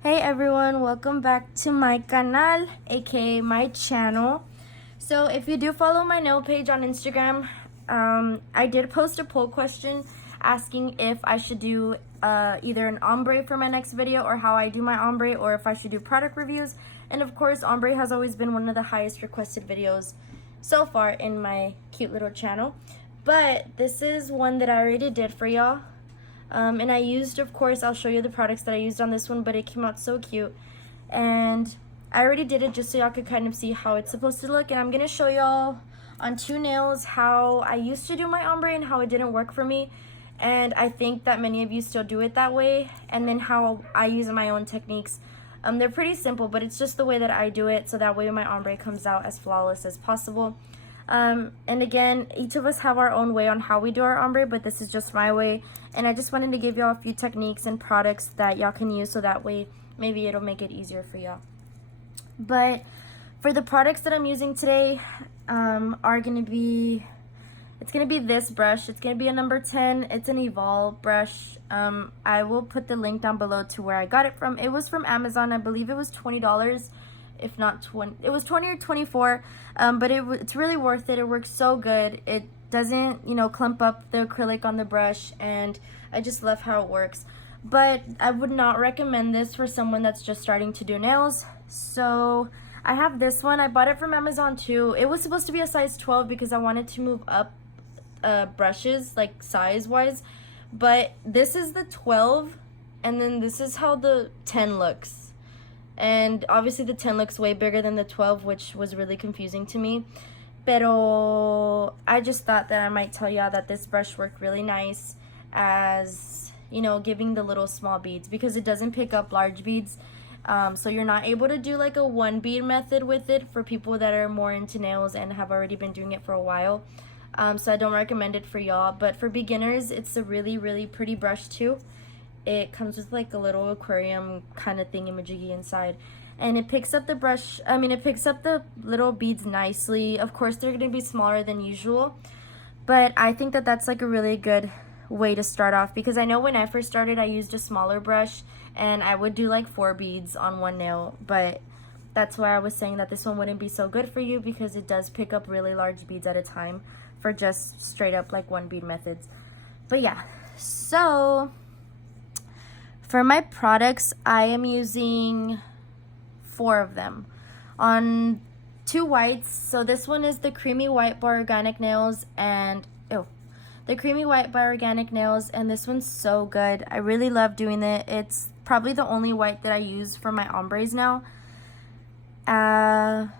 Hey everyone, welcome back to my canal, aka my channel. So if you do follow my nail page on Instagram, I did post a poll question asking if I should do either an ombre for my next video or how I do my ombre, or if I should do product reviews. And of course, ombre has always been one of the highest requested videos so far in my cute little channel. But this is one that I already did for y'all. And I used, of course, I'll show you the products that I used on this one, but it came out so cute. And I already did it just so y'all could kind of see how it's supposed to look. And I'm going to show y'all on two nails how I used to do my ombre and how it didn't work for me. And I think that many of you still do it that way. And then how I use my own techniques. They're pretty simple, but it's just the way that I do it, so that way my ombre comes out as flawless as possible. And again, each of us have our own way on how we do our ombre, but this is just my way. And I just wanted to give y'all a few techniques and products that y'all can use, so that way maybe it'll make it easier for y'all. But for the products that I'm using today, are going to be, it's going to be this brush. It's going to be a number 10. It's an Evolve brush. I will put the link down below to where I got it from. It was from Amazon. I believe it was $20. If not 20, it was 20 or 24, but it's really worth it. It works so good. It doesn't, clump up the acrylic on the brush, and I just love how it works. But I would not recommend this for someone that's just starting to do nails. So I have this one. I bought it from Amazon too. It was supposed to be a size 12 because I wanted to move up brushes, like size wise, but this is the 12, and then this is how the 10 looks. And obviously the 10 looks way bigger than the 12, which was really confusing to me. Pero I just thought that I might tell y'all that this brush worked really nice as, giving the little small beads, because it doesn't pick up large beads. So you're not able to do like a one bead method with it for people that are more into nails and have already been doing it for a while. So I don't recommend it for y'all. But for beginners, it's a really, really pretty brush too. It comes with like a little aquarium kind of thingamajiggy inside, and it picks up the brush, it picks up the little beads nicely. Of course, they're going to be smaller than usual, but I think that that's like a really good way to start off, because I know when I first started, I used a smaller brush and I would do like 4 beads on one nail, but that's why I was saying that this one wouldn't be so good for you, because it does pick up really large beads at a time for just straight up like 1 bead methods. But yeah, so for my products, I am using 4 of them on 2 whites. So this one is the Creamy White by Organic Nails, and the Creamy White by Organic Nails, and this one's so good. I really love doing it. It's probably the only white that I use for my ombres now. I'm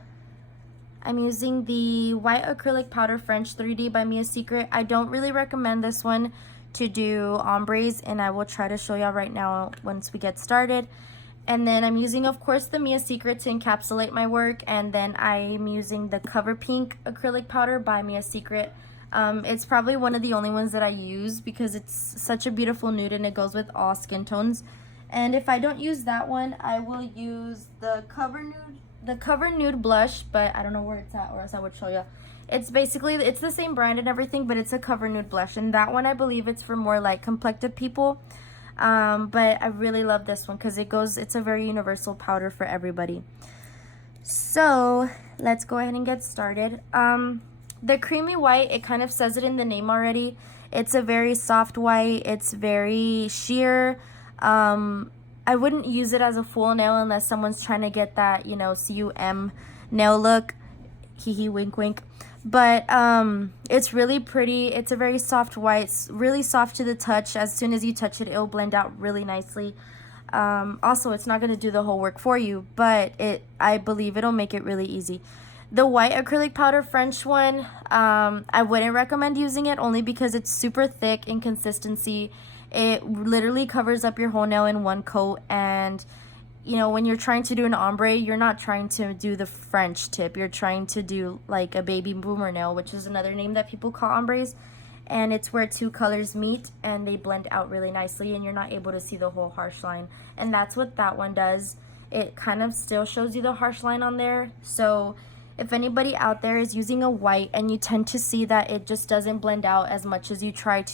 using the White Acrylic Powder French 3D by Mia Secret. I don't really recommend this one to do ombres, and I will try to show y'all right now once we get started. And then I'm using, of course, the Mia Secret to encapsulate my work, and then I'm using the Cover Pink acrylic powder by Mia Secret. It's probably one of the only ones that I use because it's such a beautiful nude and it goes with all skin tones. And if I don't use that one, I will use the Cover Nude blush, but I don't know where it's at, or else I would show you. It's basically, it's the same brand and everything, but it's a Cover Nude blush, and that one I believe it's for more light complected people. But I really love this one because it's a very universal powder for everybody. So let's go ahead and get started. The Creamy White, it kind of says it in the name already. It's a very soft white. It's very sheer. I wouldn't use it as a full nail unless someone's trying to get that, cum nail look. Hee hee, wink wink. But it's really pretty. It's a very soft white. It's really soft to the touch. As soon as you touch it, it'll blend out really nicely. Also, it's not going to do the whole work for you, but I believe it'll make it really easy. The White Acrylic Powder French one, I wouldn't recommend using it, only because it's super thick in consistency. It literally covers up your whole nail in one coat, and when you're trying to do an ombre, you're not trying to do the French tip. You're trying to do like a baby boomer nail, which is another name that people call ombres. And it's where 2 colors meet and they blend out really nicely, and you're not able to see the whole harsh line. And that's what that one does. It kind of still shows you the harsh line on there. So if anybody out there is using a white and you tend to see that it just doesn't blend out as much as you try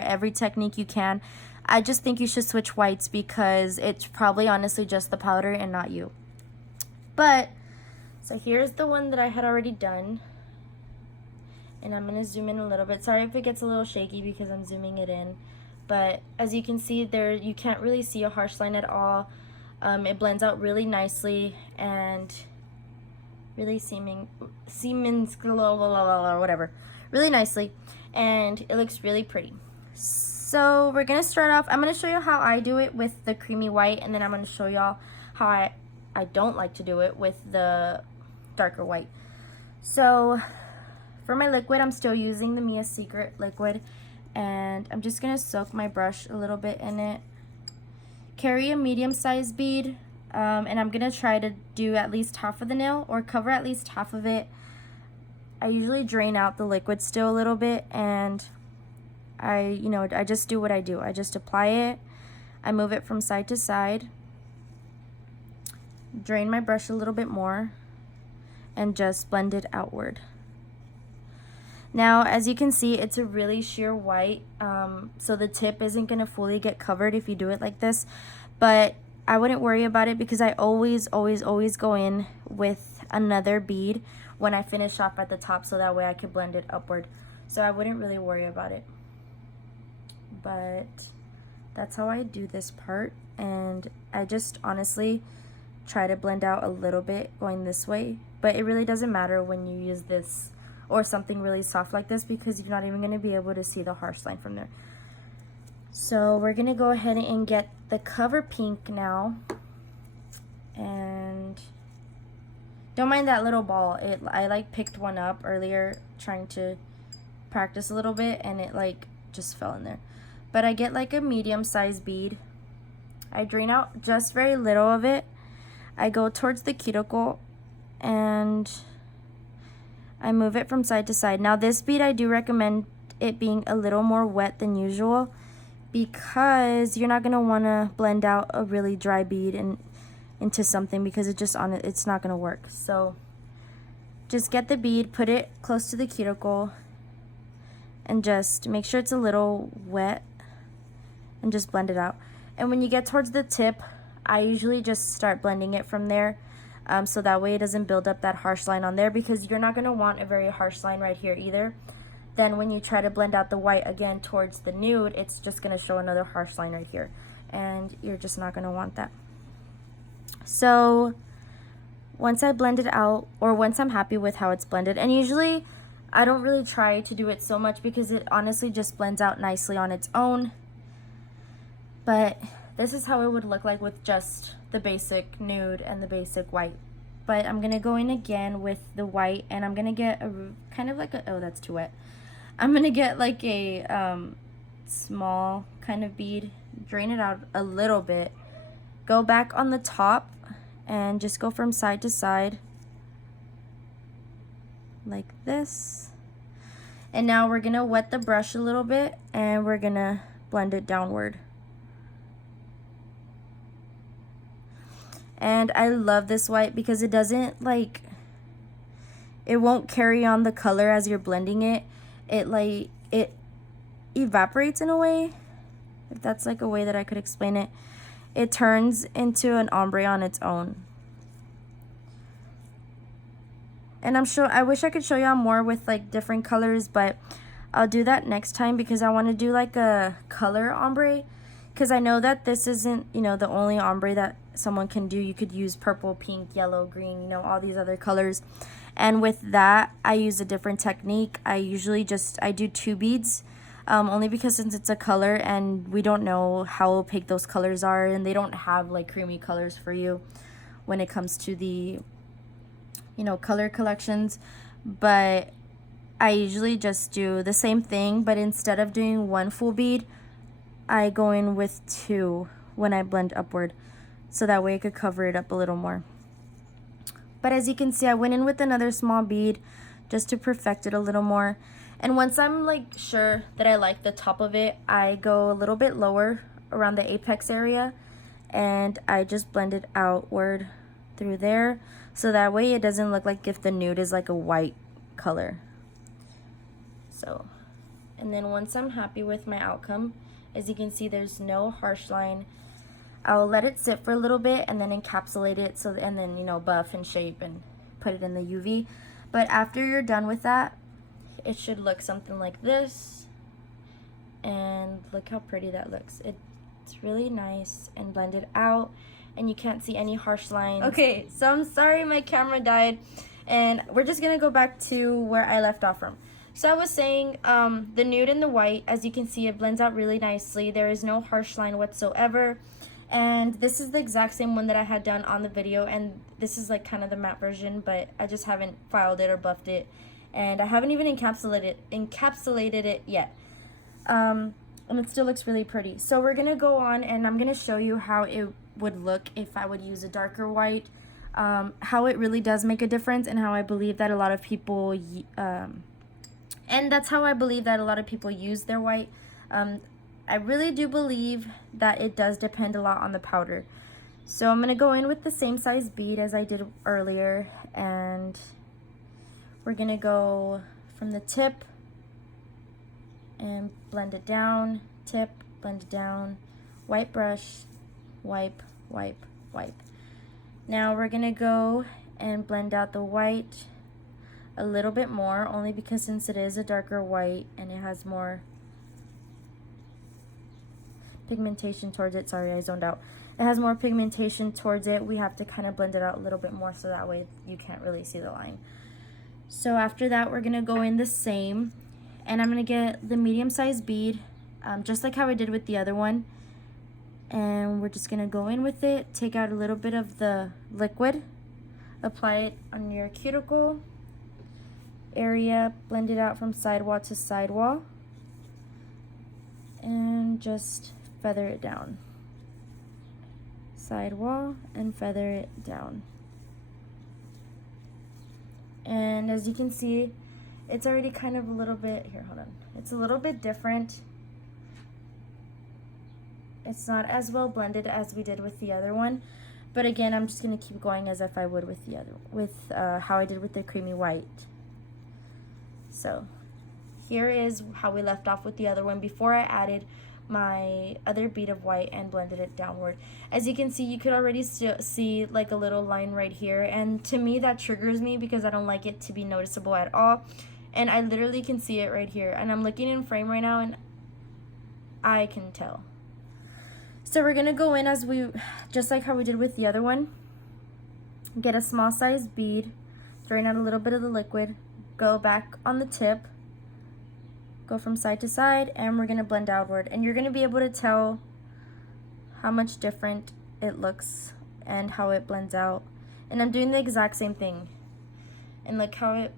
every technique you can, I just think you should switch whites because it's probably honestly just the powder and not you. But, so here's the one that I had already done. And I'm going to zoom in a little bit. Sorry if it gets a little shaky because I'm zooming it in. But as you can see there, you can't really see a harsh line at all. It blends out really nicely and really Siemens, whatever, really nicely. And it looks really pretty. So we're going to start off. I'm going to show you how I do it with the creamy white. And then I'm going to show y'all how I don't like to do it with the darker white. So for my liquid, I'm still using the Mia Secret liquid, and I'm just going to soak my brush a little bit in it. Carry a medium-sized bead, and I'm going to try to do at least half of the nail or cover at least half of it. I usually drain out the liquid still a little bit, and I just do what I do. I just apply it, I move it from side to side, drain my brush a little bit more, and just blend it outward. Now, as you can see, it's a really sheer white, so the tip isn't going to fully get covered if you do it like this, but I wouldn't worry about it because I always go in with another bead when I finish off at the top, so that way I can blend it upward. So I wouldn't really worry about it. But that's how I do this part, and I just honestly try to blend out a little bit going this way, but it really doesn't matter when you use this or something really soft like this because you're not even going to be able to see the harsh line from there. So we're going to go ahead and get the cover pink now, and don't mind that little ball. I like picked one up earlier trying to practice a little bit, and it like just fell in there. But I get like a medium-sized bead. I drain out just very little of it. I go towards the cuticle and I move it from side to side. Now this bead, I do recommend it being a little more wet than usual because you're not going to want to blend out a really dry bead into something because it's not going to work. So just get the bead, put it close to the cuticle, and just make sure it's a little wet and just blend it out. And when you get towards the tip, I usually just start blending it from there. So that way it doesn't build up that harsh line on there because you're not going to want a very harsh line right here either. Then when you try to blend out the white again towards the nude, it's just going to show another harsh line right here. And you're just not going to want that. So once I blend it out, or once I'm happy with how it's blended, and usually I don't really try to do it so much because it honestly just blends out nicely on its own. But this is how it would look like with just the basic nude and the basic white. But I'm going to go in again with the white, and I'm going to get a kind of like a, oh, that's too wet. I'm going to get like a small kind of bead, drain it out a little bit, go back on the top, and just go from side to side like this. And now we're going to wet the brush a little bit, and we're going to blend it downward. And I love this white because it doesn't like, it won't carry on the color as you're blending it. It evaporates in a way, if that's like a way that I could explain it. It turns into an ombre on its own. And I wish I could show y'all more with like different colors, but I'll do that next time because I want to do like a color ombre. Because I know that this isn't, the only ombre that someone can do. You could use purple, pink, yellow, green, all these other colors. And with that, I use a different technique. I usually I do 2 beads, only because since it's a color and we don't know how opaque those colors are, and they don't have like creamy colors for you when it comes to the, color collections. But I usually just do the same thing, but instead of doing 1 full bead, I go in with 2 when I blend upward, so that way I could cover it up a little more. But as you can see, I went in with another small bead just to perfect it a little more. And once I'm like sure that I like the top of it, I go a little bit lower around the apex area, and I just blend it outward through there, so that way it doesn't look like if the nude is like a white color. So, and then once I'm happy with my outcome, As you can see, there's no harsh line. I'll let it sit for a little bit and then encapsulate it, so and then, you know, buff and shape and put it in the UV. But after you're done with that, it should look something like this. And look how pretty that looks. It's really nice and blended out, and you can't see any harsh lines. Okay, so I'm sorry my camera died, and we're just gonna go back to where I left off from. So I was saying the nude and the white, as you can see, it blends out really nicely. There is no harsh line whatsoever. And this is the exact same one that I had done on the video, and this is like kind of the matte version, but I just haven't filed it or buffed it, and I haven't even encapsulated it yet. And it still looks really pretty. So we're gonna go on, and I'm gonna show you how it would look if I would use a darker white, how it really does make a difference, and how I believe that a lot of people and that's how I believe that a lot of people use their white. I really do believe that it does depend a lot on the powder. So I'm going to go in with the same size bead as I did earlier, and we're going to go from the tip and blend it down, tip, blend it down, white brush, wipe, wipe, wipe. Now we're going to go and blend out the white a little bit more, only because since it is a darker white and it has more pigmentation towards it. Sorry, I zoned out. It has more pigmentation towards it. We have to kind of blend it out a little bit more, so that way you can't really see the line. So after that, we're gonna go in the same, and I'm gonna get the medium-sized bead, just like how I did with the other one, and we're just gonna go in with it, take out a little bit of the liquid, apply it on your cuticle area, blend it out from sidewall to sidewall, and just feather it down. Sidewall and feather it down. And as you can see, it's already kind of a little bit, here, hold on. It's a little bit different. It's not as well blended as we did with the other one. But again, I'm just gonna keep going as if I would with the other, how I did with the creamy white. So here is how we left off with the other one before I added my other bead of white and blended it downward. As you can see, you could already see like a little line right here, and to me that triggers me because I don't like it to be noticeable at all, and I literally can see it right here, and I'm looking in frame right now and I can tell. So we're gonna go in as just like how we did with the other one, get a small size bead, drain out a little bit of the liquid, go back on the tip, go from side to side, and we're gonna blend outward, and you're gonna be able to tell how much different it looks and how it blends out. And I'm doing the exact same thing, and look how it,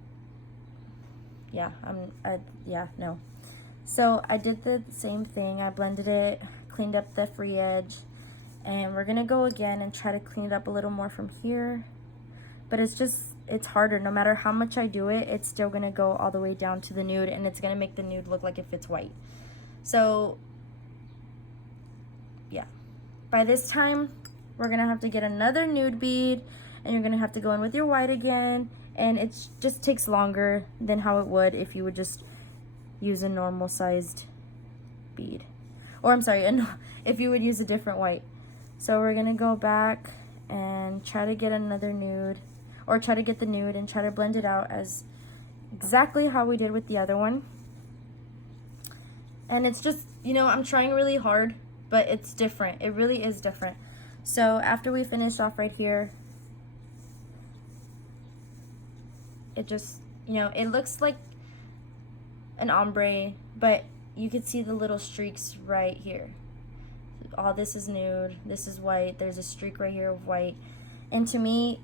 so I did the same thing. I blended it, cleaned up the free edge, and we're gonna go again and try to clean it up a little more from here, but it's harder. No matter how much I do it, it's still gonna go all the way down to the nude, and it's gonna make the nude look like if it's white. So yeah, by this time we're gonna have to get another nude bead, and you're gonna have to go in with your white again, and it just takes longer than how it would if you would just use a normal sized bead, or I'm sorry, if you would use a different white. So we're gonna go back and try to get another nude, or try to get the nude and try to blend it out as exactly how we did with the other one. And it's just, you know, I'm trying really hard, but it's different. It really is different. So after we finish off right here, it just, you know, it looks like an ombre, but you could see the little streaks right here. All this is nude, this is white, there's a streak right here of white. And to me,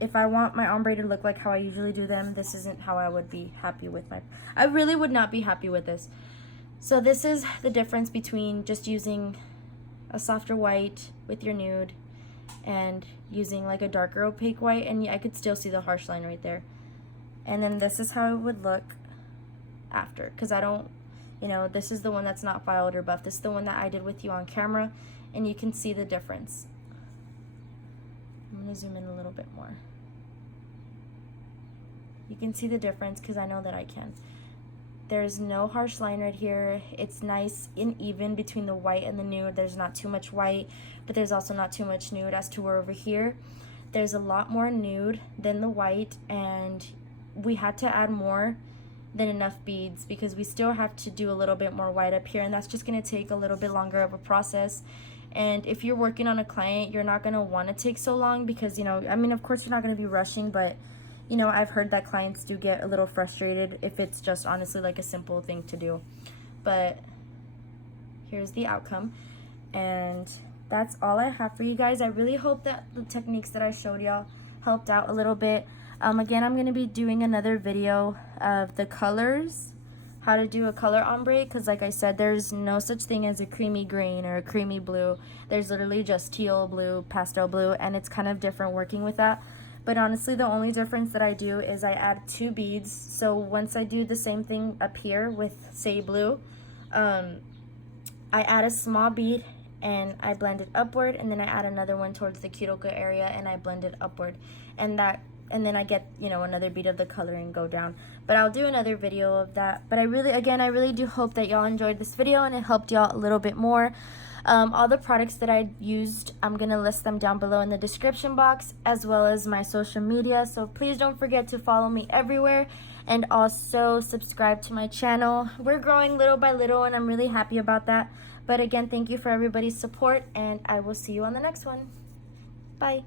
if I want my ombre to look like how I usually do them, this isn't how I would be happy with I really would not be happy with this. So this is the difference between just using a softer white with your nude and using like a darker opaque white, and I could still see the harsh line right there. And then this is how it would look after, because I don't, you know, this is the one that's not filed or buffed. This is the one that I did with you on camera, and you can see the difference. I'm gonna zoom in a little bit more. You can see the difference because I know that I can. There's no harsh line right here. It's nice and even between the white and the nude. There's not too much white, but there's also not too much nude, as to where over here there's a lot more nude than the white, and we had to add more than enough beads because we still have to do a little bit more white up here, and that's just going to take a little bit longer of a process. And if you're working on a client, you're not going to want to take so long because, you know, I mean, of course you're not going to be rushing, but you know, I've heard that clients do get a little frustrated if it's just honestly like a simple thing to do. But here's the outcome, and that's all I have for you guys. I really hope that the techniques that I showed y'all helped out a little bit. Again, I'm going to be doing another video of the colors, how to do a color ombre, because like I said, there's no such thing as a creamy green or a creamy blue. There's literally just teal blue, pastel blue, and it's kind of different working with that. But honestly, the only difference that I do is I add 2 beads. So once I do the same thing up here with, say, blue, I add a small bead and I blend it upward, and then I add another one towards the cuticle area and I blend it upward. And then I get, you know, another bead of the color and go down. But I'll do another video of that. But I really do hope that y'all enjoyed this video and it helped y'all a little bit more. All the products that I used, I'm going to list them down below in the description box, as well as my social media. So please don't forget to follow me everywhere, and also subscribe to my channel. We're growing little by little, and I'm really happy about that. But again, thank you for everybody's support, and I will see you on the next one. Bye.